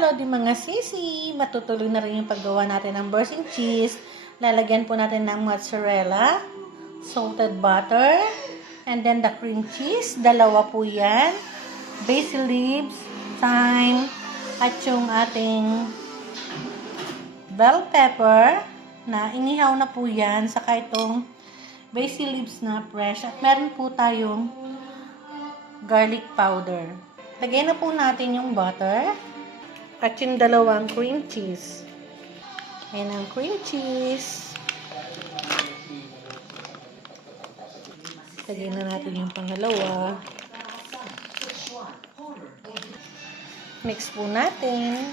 Lodi mga sisi, matutuloy na rin yung paggawa natin ng bursting cheese. Lalagyan po natin ng mozzarella, salted butter, and then the cream cheese. Dalawa po yan. Basil leaves, thyme, at yung ating bell pepper na inihaw na po yan. Saka itong basil leaves na fresh. At meron po tayong garlic powder. Lagyan na po natin yung butter at yung dalawang cream cheese. Ayan ang cream cheese. Lagyan na natin yung pangalawa. Mix po natin.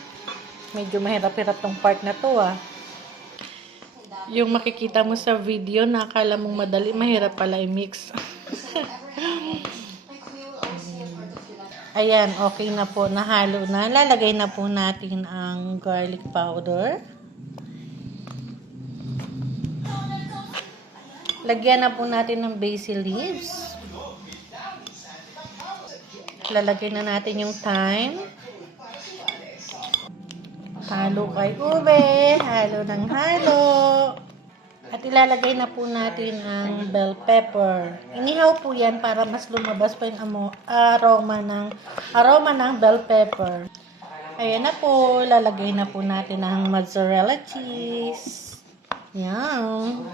Medyo mahirap-hirap tong part na to Yung makikita mo sa video na akala mong madali, mahirap pala i-mix. Ayan, okay na po. Nahalo na. Lalagay na po natin ang garlic powder. Lagyan na po natin ng basil leaves. Lalagay na natin yung thyme. Halo kay ube. Halo ng halo. At ilalagay na po natin ang bell pepper. Inihaw po yan para mas lumabas pa yung aroma ng bell pepper. Ayan na po. Lalagay na po natin ang mozzarella cheese. Yan.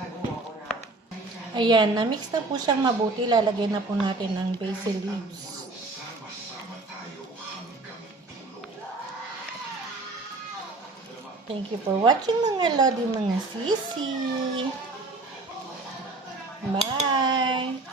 Ayan. Na-mix na po siyang mabuti. Lalagay na po natin ang basil leaves. Thank you for watching mga Lodi, mga sisi. Bye!